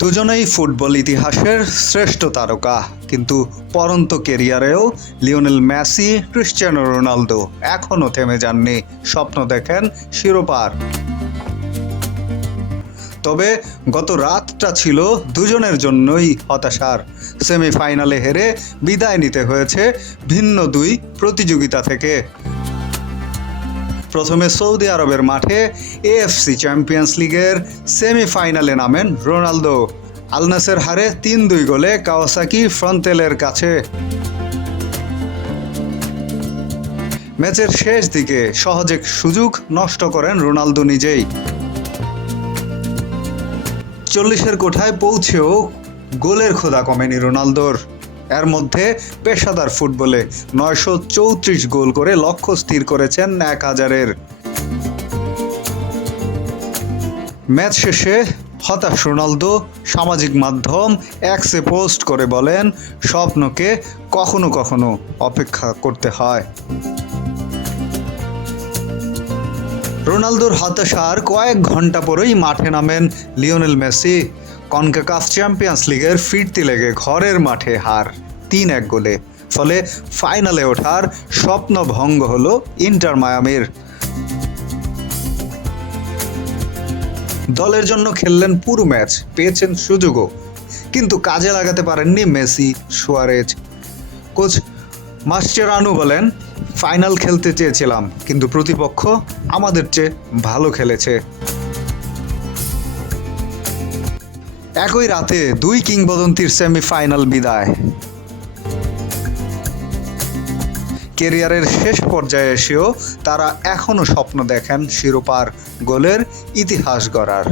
দুজনেই ফুটবল ইতিহাসের শ্রেষ্ঠ তারকা, কিন্তু পরন্ত কেরিয়ারেও লিওনেল মেসি, ক্রিশ্চিয়ানো রোনালদো এখনও থেমে যাননি, স্বপ্ন দেখেন শিরোপার। তবে গত রাতটা ছিল দুজনের জন্যই হতাশার। সেমিফাইনালে হেরে বিদায় নিতে হয়েছে ভিন্ন দুই প্রতিযোগিতা থেকে। প্রথমে সৌদি আরবের মাঠে এএফসি চ্যাম্পিয়ন্স লিগের সেমিফাইনালে নামেন রোনালদো। আলনাসের হারে তিন দুই গোলে কাওয়াসাকি ফ্রন্টেলের কাছে। ম্যাচের শেষ দিকে সহজে সুযোগ নষ্ট করেন রোনালদো নিজেই। চল্লিশের কোঠায় পৌঁছেও গোলের খোদা কমেনি রোনালদোর। এর মধ্যে পেশাদার ফুটবলে নয়শো চৌত্রিশ গোল করে লক্ষ্য স্থির করেছেন এক হাজারের। ম্যাচ শেষে হতাশ রোনালদো সামাজিক মাধ্যম অ্যাক্সে পোস্ট করে বলেন, স্বপ্নকে কখনো কখনো অপেক্ষা করতে হয়। রোনালদোর হতাশার কয়েক ঘণ্টা পরেই মাঠে নামেন লিওনেল মেসি। কনকাকাফ চ্যাম্পিয়ন্স লিগের ফিরতি লেগে ঘরের মাঠে হার তিন এক গোলে। ফলে ফাইনালে ওঠার স্বপ্ন ভঙ্গ হল ইন্টার মায়ামির। দলের জন্য খেললেন পুরো ম্যাচ, পেয়েছেন সুযোগও, কিন্তু কাজে লাগাতে পারেননি মেসি, সুয়ারেজ। কোচ মাস্টেরানু বলেন ফাইনাল খেলতে চেয়েছিলাম, কিন্তু প্রতিপক্ষ আমাদের চেয়ে ভালো খেলেছে। একই রাতে দুই কিংবদন্তির সেমিফাইনাল বিদায়। কেরিয়ারের শেষ পর্যায়ে এসেও তারা এখনও স্বপ্ন দেখেন শিরোপার গোলের ইতিহাস গড়ার।